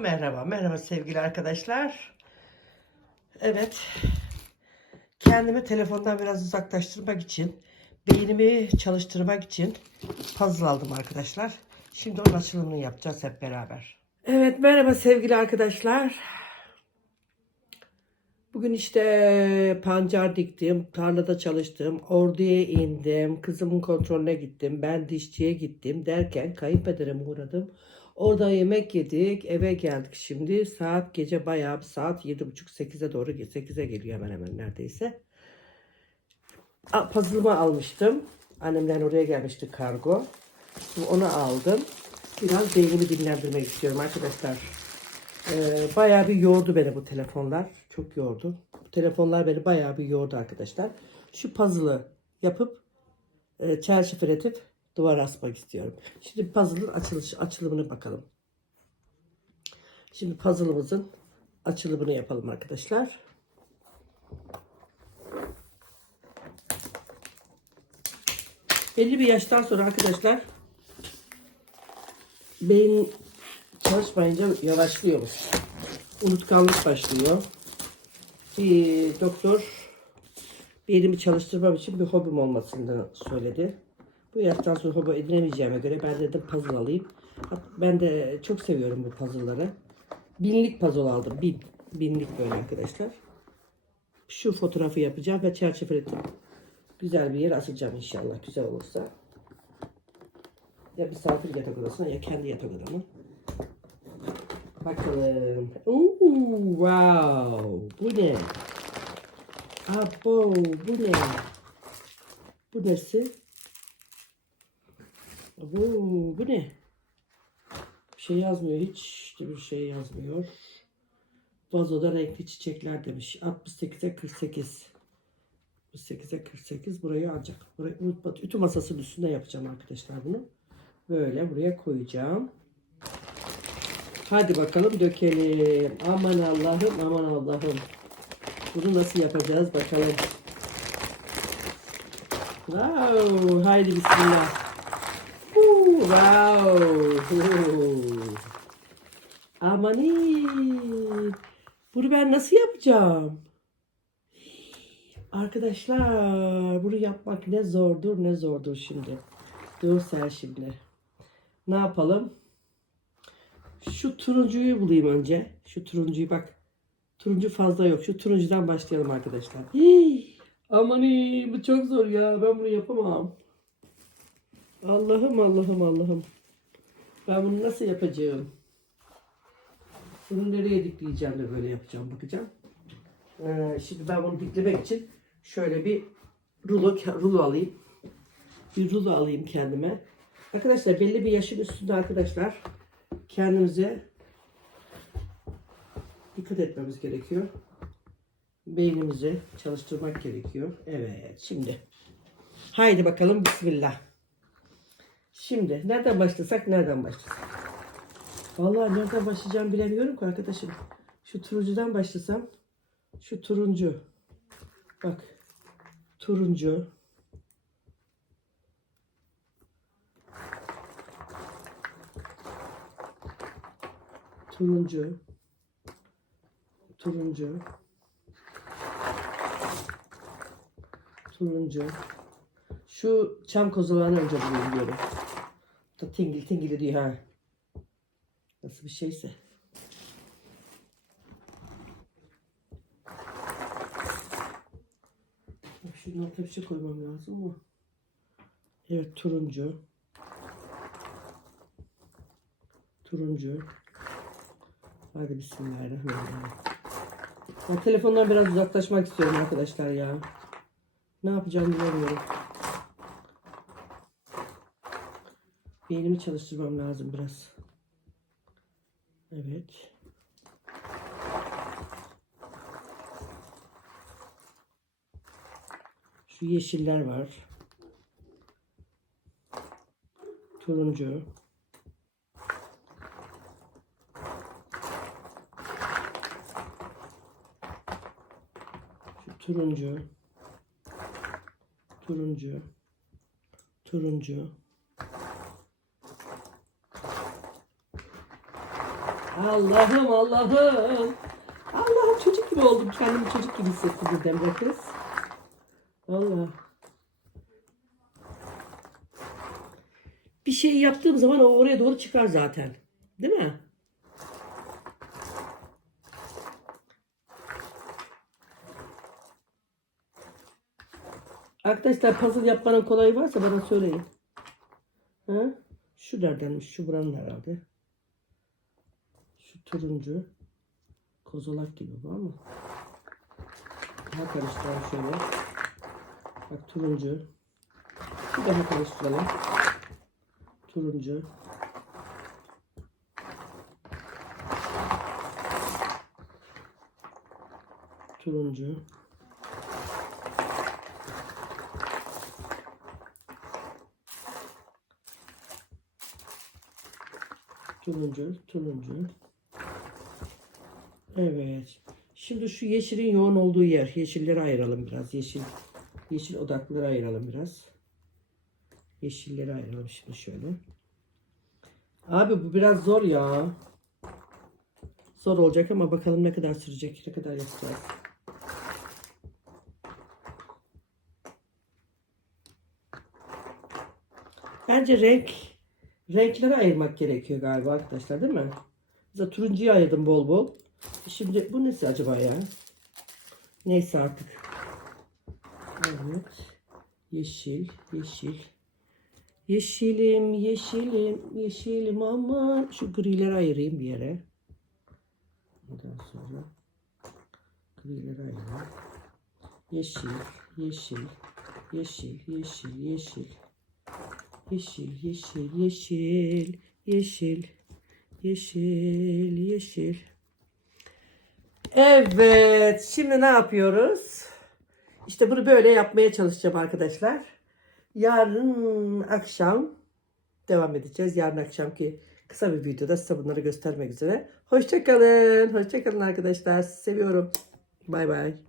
Merhaba, merhaba, sevgili arkadaşlar. Evet, kendimi telefondan biraz uzaklaştırmak için, beynimi çalıştırmak için puzzle aldım arkadaşlar. Şimdi onun açılımını yapacağız hep beraber. Evet, merhaba sevgili arkadaşlar. Bugün işte pancar diktim, tarlada çalıştım, orduya indim, kızımın kontrolüne gittim, ben dişçiye gittim derken kayınpederime uğradım. Orada yemek yedik, eve geldik şimdi. Saat gece bayağı bir saat 7.30-8'e doğru, 8'e geliyor hemen hemen neredeyse. A, Puzzle'ımı almıştım. Annemden oraya gelmişti kargo. Şimdi onu aldım. Biraz beynimi dinlendirmek istiyorum arkadaşlar. Ee, bayağı bir yordu beni bu telefonlar. Çok yordu. Bu telefonlar beni bayağı bir yordu arkadaşlar. Şu puzzle'ı yapıp e, çerçeveletip duvara asmak istiyorum. Şimdi puzzle'ın açılış, açılımına bakalım. Şimdi puzzle'ımızın açılımını yapalım arkadaşlar. Belli bir yaştan sonra arkadaşlar beyin çalışmayınca yavaşlıyormuş. Unutkanlık başlıyor. Bir doktor beynimi çalıştırmam için bir hobim olmasını söyledi. Bu yaştan sonra hobi edinemeyeceğime göre ben dedim puzzle alayım. Ben de çok seviyorum bu puzzle'ları. Binlik puzzle aldım. Bin. Binlik böyle arkadaşlar. Şu fotoğrafı yapacağım ve çerçeveletip güzel bir yer asacağım inşallah. Güzel olursa. Ya misafir yatak odasına ya kendi yatak odama. Bakalım. Oo, wow. Bu ne? Abo, bu ne? Bu nesi? Abo, bu ne? Bir şey yazmıyor hiç. Bir şey yazmıyor. Vazoda renkli çiçekler demiş. 68'e 48. 68'e 48 burayı ancak. Burayı, ütü masasının üstünde yapacağım arkadaşlar bunu. Böyle buraya koyacağım. Hadi bakalım dökelim. Aman Allah'ım aman Allah'ım. Bunu nasıl yapacağız bakalım. Wow, haydi bismillah. Huu, wow. Amanin. Bunu ben nasıl yapacağım? Arkadaşlar bunu yapmak ne zordur ne zordur şimdi. Dur sen şimdi. Ne yapalım? Şu turuncuyu bulayım önce. Şu turuncuyu bak. Turuncu fazla yok. Şu turuncudan başlayalım arkadaşlar. Hii, aman iyi, bu çok zor ya. Ben bunu yapamam. Allah'ım Allah'ım Allah'ım. Ben bunu nasıl yapacağım? Bunu nereye dikleyeceğim de böyle yapacağım bakacağım. Ee, şimdi ben bunu diklemek için şöyle bir rulo, rulo alayım. Bir rulo alayım kendime. Arkadaşlar belli bir yaşın üstünde arkadaşlar kendimize dikkat etmemiz gerekiyor. Beynimizi çalıştırmak gerekiyor. Evet şimdi. Haydi bakalım bismillah. Şimdi nereden başlasak nereden başlasak? Vallahi nereden başlayacağım bilemiyorum ki arkadaşım. Şu turuncudan başlasam. Şu turuncu. Bak. Turuncu. Turuncu. Turuncu. Turuncu. Şu çam kozalağını önce bulayım diyorum. Da tingil tingil diyor ha. Nasıl bir şeyse. Şunun altına bir şey koymam lazım ama. Evet turuncu. Turuncu. Hadi bismillahirrahmanirrahim. Ben telefondan biraz uzaklaşmak istiyorum arkadaşlar ya. Ne yapacağımı bilmiyorum. Beynimi çalıştırmam lazım biraz. Evet. Şu yeşiller var. Turuncu. Şu turuncu. Turuncu. Turuncu. Allah'ım Allah'ım. Allah'ım çocuk gibi oldum. Kendimi çocuk gibi hissettim birdenbire kız. Allah. Bir şey yaptığım zaman o oraya doğru çıkar zaten. Değil mi? Arkadaşlar puzzle yapmanın kolayı varsa bana söyleyin. Ha? Şu neredenmiş? Şu buranın herhalde. Şu turuncu. Kozolak gibi bu ama. Daha karıştıralım şöyle. Bak turuncu. Bir daha karıştıralım. Turuncu. Turuncu. Turuncu, turuncu. Evet. Şimdi şu yeşilin yoğun olduğu yer. Yeşilleri ayıralım biraz. Yeşil yeşil odakları ayıralım biraz. Yeşilleri ayıralım şimdi şöyle. Abi bu biraz zor ya. Zor olacak ama bakalım ne kadar sürecek, ne kadar yapacağız. Bence renk renkleri ayırmak gerekiyor galiba arkadaşlar değil mi? Mesela turuncuyu ayırdım bol bol. Şimdi bu nesi acaba ya? Neyse artık. Evet. Yeşil, yeşil. Yeşilim, yeşilim, yeşilim ama şu grileri ayırayım bir yere. Ondan sonra grileri ayırayım. Yeşil, yeşil, yeşil, yeşil, yeşil. Yeşil, yeşil, yeşil, yeşil, yeşil, yeşil. Evet, şimdi ne yapıyoruz? İşte bunu böyle yapmaya çalışacağım arkadaşlar. Yarın akşam devam edeceğiz. Yarın akşamki kısa bir videoda size bunları göstermek üzere. Hoşçakalın. Hoşçakalın arkadaşlar. Sizi seviyorum. Bay bay.